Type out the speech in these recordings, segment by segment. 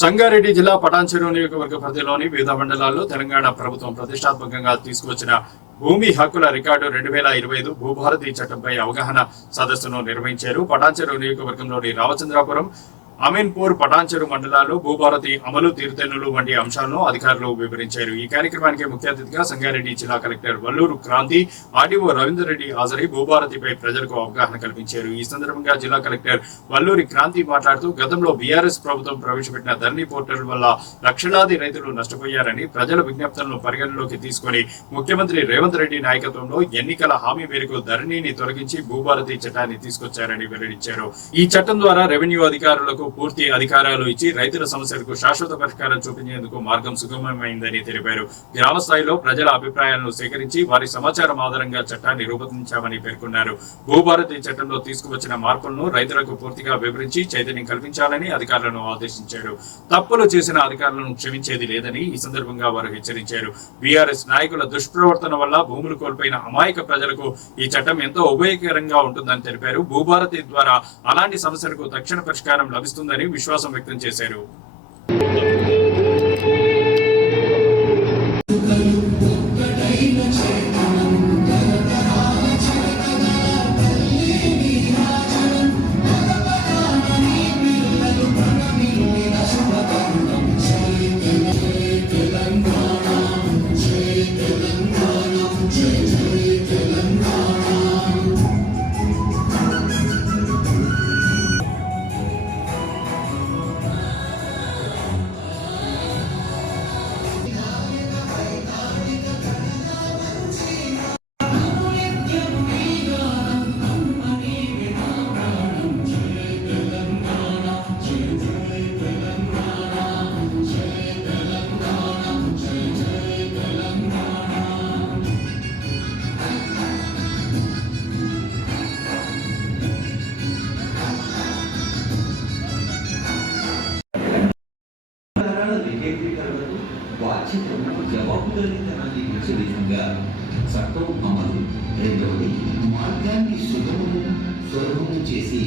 సంగారెడ్డి జిల్లా పటాన్చెరు నియోజకవర్గ పరిధిలోని వివిధ మండలాల్లో తెలంగాణ ప్రభుత్వం ప్రతిష్టాత్మకంగా తీసుకువచ్చిన భూమి హక్కుల రికార్డు 2025 భూభారతి చట్టంపై అవగాహన సదస్సును నిర్వహించారు. పటాన్చెరు నియోజకవర్గంలోని రామచంద్రాపురం, అమీన్పూర్, పటాన్చెరు మండలాల్లో భూభారతి అమలు, తీరుతెన్నులు వంటి అంశాలను అధికారులు వివరించారు. ఈ కార్యక్రమానికి ముఖ్య అతిథిగా సంగారెడ్డి జిల్లా కలెక్టర్ వల్లూరు క్రాంతి, ఆర్డీఓ రవీందర్ రెడ్డి హాజరై భూభారతిపై ప్రజలకు అవగాహన కల్పించారు. ఈ సందర్భంగా జిల్లా కలెక్టర్ వల్లూరి క్రాంతి మాట్లాడుతూ గతంలో బీఆర్ఎస్ ప్రభుత్వం ప్రవేశపెట్టిన ధరణి పోర్టల్ వల్ల లక్షలాది రైతులు నష్టపోయారని, ప్రజల విజ్ఞప్తులను పరిగణలోకి తీసుకుని ముఖ్యమంత్రి రేవంత్ రెడ్డి నాయకత్వంలో ఎన్నికల హామీ మేరకు ధరణిని తొలగించి భూభారతి చట్టాన్ని తీసుకొచ్చారని వెల్లడించారు. ఈ చట్టం ద్వారా రెవెన్యూ అధికారులకు పూర్తి అధికారాలు ఇచ్చి రైతుల సమస్యలకు శాశ్వత పరిష్కారం చూపించేందుకు మార్గం సుగమమైందని తెలిపారు. గ్రామ స్థాయిలో ప్రజల అభిప్రాయాలను సేకరించి వారి సమాచారం ఆధారంగా చట్టాన్ని రూపొందించామని పేర్కొన్నారు. భూభారతి చట్టంలో తీసుకువచ్చిన మార్పులను రైతులకు పూర్తిగా వివరించి చైతన్యం కల్పించాలని అధికారులను ఆదేశించారు. తప్పులు చేసిన అధికారులను క్షమించేది లేదని ఈ సందర్భంగా వారు హెచ్చరించారు. బీఆర్ఎస్ నాయకుల దుష్ప్రవర్తన వల్ల భూములు కోల్పోయిన అమాయక ప్రజలకు ఈ చట్టం ఎంతో ఉపయోగకరంగా ఉంటుందని తెలిపారు. భూభారతి ద్వారా అలాంటి సమస్యలకు తక్షణ పరిష్కారం లభిస్తుందని విశ్వాసం వ్యక్తం చేశారు. బాధ్యతను జవాబుదారీతనాన్ని ఇచ్చే విధంగా చట్టం అమలు. రెండవది, మార్గాన్ని సులభము చేసి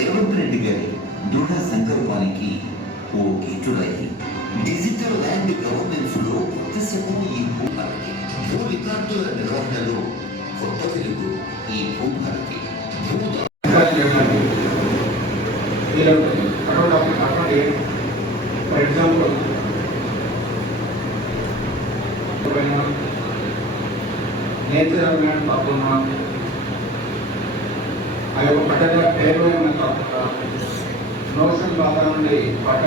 రేవంత్ రెడ్డి గారి దృఢ సంకల్పానికి ఓ గిట్టుడై డిజిటల్ ల్యాండ్ గవర్నెన్స్ లో ఉద్దేశము ఈ భూభారతి, భూ రికార్డుల నిర్వహణలో కొత్త వెలుగు ఈ Bhubharati. For example nature land కాకుండా ఆ యొక్క పట్టణ పేరు ఏమైనా కాకుండా నోషన్ బాగా నుండి పట్ట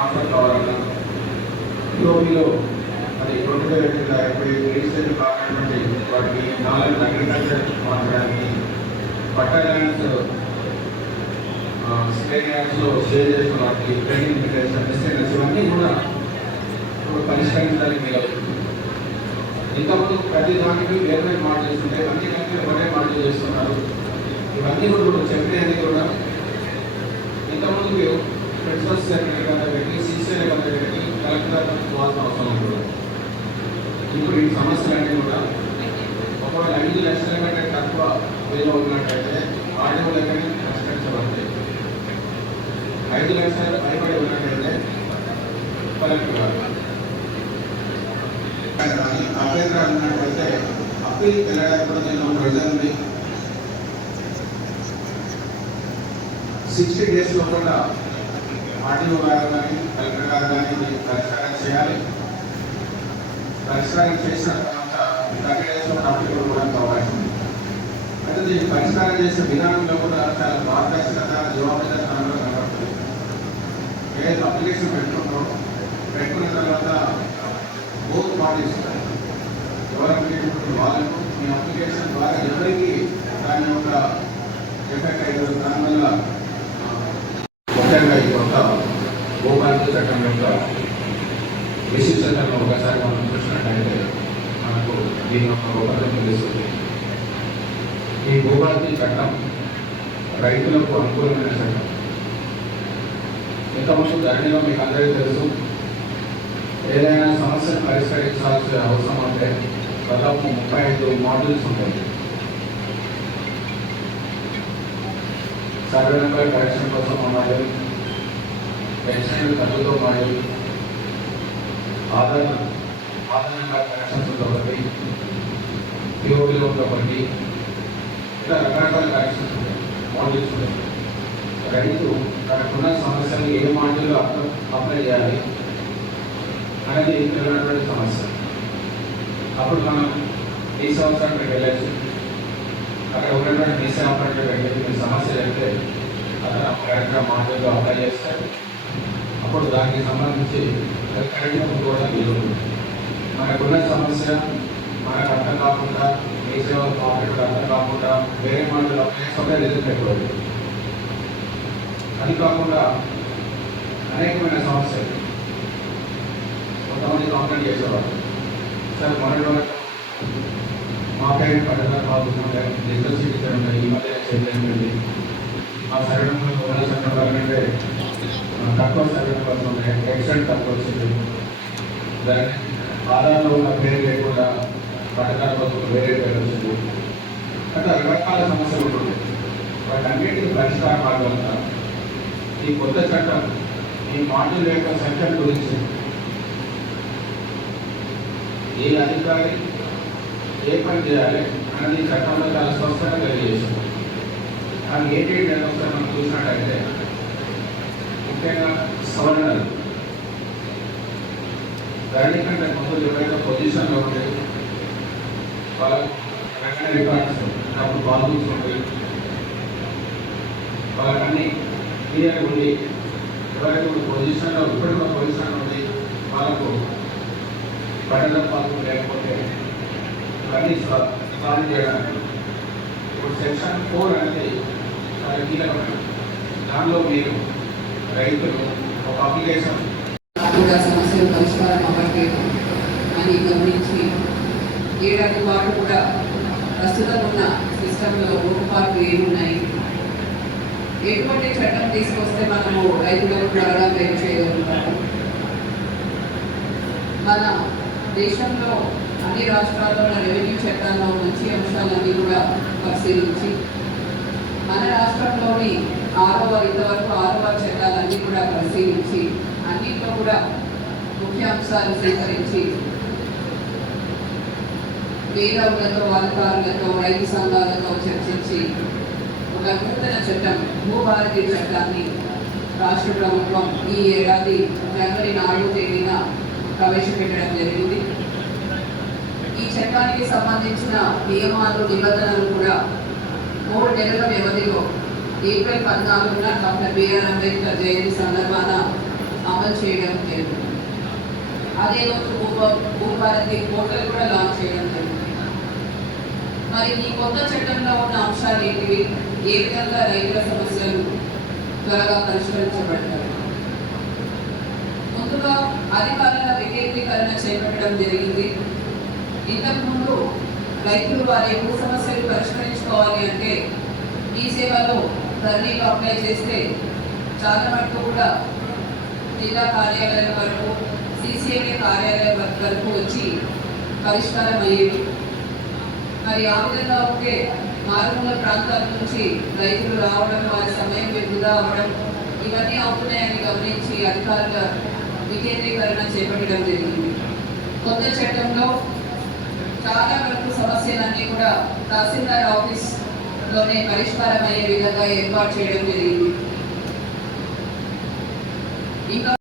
ఆఫర్ కావాలన్నా యూపీలో అది 2025 రీసెంట్ కావాలన్నటువంటి వాటికి నాలెడ్జ్ అగ్రికల్చర్ మార్చడానికి పట్ట ల్యాండ్స్ స్టేట్ ల్యాండ్స్లో సేల్ చేసిన వాటికి ట్రైనింగ్ మెటీరియల్స్ ఇవన్నీ కూడా ఇప్పుడు పరిష్కరించడానికి వీలవుతుంది. ఇంతకుముందు ప్రతి దానికి వేరే మోడల్ చేస్తుంటే అన్ని కంటే ఒకటే మోడల్ చేస్తున్నారు. ఇవన్నీ కూడా చెప్పేది కూడా ఇంతకుముందు ప్రిన్సిపల్ సెక్రటరీ గారు పెట్టి సీసీఐ గారు పెట్టి కలెక్టర్ పోవాల్సిన అవసరం ఉంటుంది. ఇప్పుడు ఈ సమస్యలన్నీ కూడా ఒకవేళ 5 లక్షల కంటే తక్కువ వేలో ఉన్నట్టయితే ఆడియో దగ్గర పరిష్కరించబడతాయి. 5 లక్షలు పైబడి ఉన్నట్టయితే కలెక్టర్ గారు అభ్యంతరాలు ఉన్నట్టయితే అప్పీల్ వెళ్ళడానికి కూడా నేను ప్రజల్ని 60 days లోపల ఆర్టీఓ గారు కానీ కలెక్టర్ గారు కానీ పరిష్కారం చేయాలి. పరిష్కారం చేసిన తర్వాత 30 days లో అప్పీల్ కూడా అవకాశం ఉంది. అయితే దీన్ని పరిష్కారం చేసే విధానంలో కూడా చాలా పారదర్శకత, జవాబుదారీతనంగా కనబడుతుంది. ఏదైతే అప్లికేషన్ పెట్టుకున్న తర్వాత బోత్ పార్టీస్ ఎవరు అప్లికేషన్ వాళ్ళకు మీ అప్లికేషన్ ద్వారా ఎవరికి దాని యొక్క ఎఫెక్ట్ అవుతుంది. దానివల్ల ముఖ్యంగా ఈ కొత్త భూభారతి చట్టం యొక్క విశిష్టతను ఒకసారి మనం చూసినట్టయితే మనకు దీని యొక్క రూపకం తెలుస్తుంది. ఈ భూభారతి చట్టం రైతులకు అనుకూలమైన చట్టం. ఇంతకుముందు ధరణిలో మీకు అందరికీ తెలుసు, ఏదైనా సమస్యను పరిష్కరించాల్సిన అవసరం అంటే దాదాపు 35 మాడ్యూల్స్ ఉంటాయి. సర్వే నెంబర్ కరెక్షన్ కోసం మాడ్యూల్, పెన్షన్ తగ్గుతో మాడ్యూల్, ఆధార్ నెంబర్ కరెక్షన్స్ ఒకటి, పిఓబిలో ఒకటి, ఇలా రకరకాల కరెక్షన్స్ ఉంటాయి, మాడ్యూల్స్ ఉంటాయి. రైతు తనకున్న సమస్యలు ఏ మాడ్యూల్లో అప్లై చేయాలి అనేది తెలియనటువంటి సమస్య. అప్పుడు మనం ఈ సంవత్సరానికి వెళ్ళచ్చు, అక్కడ ఉన్నటువంటి డీసీ ఆపరేటర్ వెళ్ళి మీ సమస్య అయితే అతను కరెక్ట్గా మాడ్యూల్లో అప్లై చేస్తారు. అప్పుడు దానికి సంబంధించి కరెక్ట్గా కూడా జరుగుతుంది. మనకున్న సమస్య మనకు అర్థం కాకుండా మీ సేవ ఆపరేటర్ అర్థం కాకుండా వేరే మాడ్యూల్ అప్లై చేస్తే రిజల్ట్ అయిపోతుంది. అది కాకుండా అనేకమైన సమస్యలు కొంతమంది కంప్లైంట్ చేసేవారు. సార్ మొన్నటి వరకు మా పేరెంట్ పట్టణ బాగుంటుంటే డిజిటల్ సిటిజన్ ఉన్నాయి, ఈ మధ్య చేయలేదు. మా సర్వేలో ఉన్న సర్వే అంటే తక్కువ సర్వే కోసం ఉన్నాయి, ఎక్స్టెంట్ తక్కువ వచ్చింది. దాని ఆధార్లో ఉన్న పేరు లేకుండా పట్టణ కోసం వేరే పేరు వచ్చింది. అంటే రకరకాల సమస్యలు ఉంటుంది. వాటన్నిటికీ పరిష్కార మార్గంగా ఈ కొత్త చట్టం ఈ మాడ్యూల్ యొక్క సంఖ్యల గురించి ఏ అధికారి ఏ పని చేయాలి అనేది చట్టంలో చాలా స్పష్టంగా తెలియజేస్తుంది. అది ఏంటి ఒకసారి మనం చూసినట్టయితే ముఖ్యంగా సవరణలు దానికంటే ముందు ఎవరైతే పొజిషన్లో ఉంటే వాళ్ళకు రకమైన రికార్డ్స్ అప్పుడు బాగుంటుంది ఉంటాయి. వాళ్ళకన్నీ క్లియర్ ఉండి ఎవరైతే పొజిషన్లో ఇప్పుడున్న పొజిషన్ ఉంది వాళ్ళకు పట్టణ పాల్గొన లేకపోతే ఇవన్నీ సాల్వ్ చేయడానికి ఇప్పుడు సెక్షన్ 4 అనేది చాలా కీలకమైనది. దానిలో మీరు రైతులు ఒక అప్లికేషన్ కూడా సమస్యలు పరిష్కారం అవ్వట్లేదు అని గమనించి ఏడాది పాటు కూడా ప్రస్తుతం ఉన్న సిస్టంలో లోటుపాట్లు ఏమున్నాయి, ఎటువంటి చట్టం తీసుకొస్తే మనము రైతులకు త్వరగా మేలు చేయగలుగుతాము. మన దేశంలో అన్ని రాష్ట్రాల్లో ఉన్న రెవెన్యూ చట్టాల్లో మంచి అంశాలన్నీ కూడా పరిశీలించి మన రాష్ట్రంలోని ఇంతవరకు 6వ చట్టాలన్నీ కూడా పరిశీలించి అన్నింటిలో కూడా ముఖ్యాంశాలు సేకరించి మేధావులతో, అధికారులతో, రైతు సంఘాలతో చర్చించి ఒక నూతన చట్టం భూభారతి చట్టాన్ని రాష్ట్ర ప్రభుత్వం ఈ ఏడాది జనవరి 4వ తేదీన ప్రవేశపెట్టడం జరిగింది. ఈ చట్టానికి సంబంధించిన నియమాలు, నిబంధనలు కూడా 3 నెలల వ్యవధిలో ఏప్రిల్ 14న డాక్టర్ బిఆర్ అంబేద్కర్ జయంతి సందర్భాన అమలు చేయడం జరిగింది. అదే రోజు భూభారతి పోర్టల్ కూడా లాంచ్ చేయడం జరిగింది. మరి ఈ కొత్త చట్టంలో ఉన్న అంశాలు ఏంటివి, ఏ విధంగా రైతుల సమస్యలు త్వరగా పరిష్కరించబడతాయి? ముందుగా అధికారుల వికేంద్రీకరణ చేపట్టడం జరిగింది. ఇంతకుముందు రైతులు వారి భూ సమస్యలు పరిష్కరించుకోవాలి అంటే ఈ సేవలో ధరణిలో అప్లై చేస్తే చాలా మటుకు కూడా జిల్లా కార్యాలయం వరకు, సిసిఐ కార్యాలయం వరకు వచ్చి పరిష్కారం అయ్యేది. మరి ఆ విధంగా ఉంటే మారుమూల ప్రాంతాల నుంచి రైతులు రావడం, వారి సమయం వృధా అవ్వడం ఇవన్నీ అవుతున్నాయని గమనించి అధికారుల వికేంద్రీకరణ చేపట్టడం జరిగింది. కొత్త చట్టంలో చాలా వరకు సమస్యలన్నీ కూడా తహసీల్దార్ ఆఫీస్లోనే పరిష్కారం అయ్యే విధంగా ఏర్పాటు చేయడం జరిగింది. ఇంకా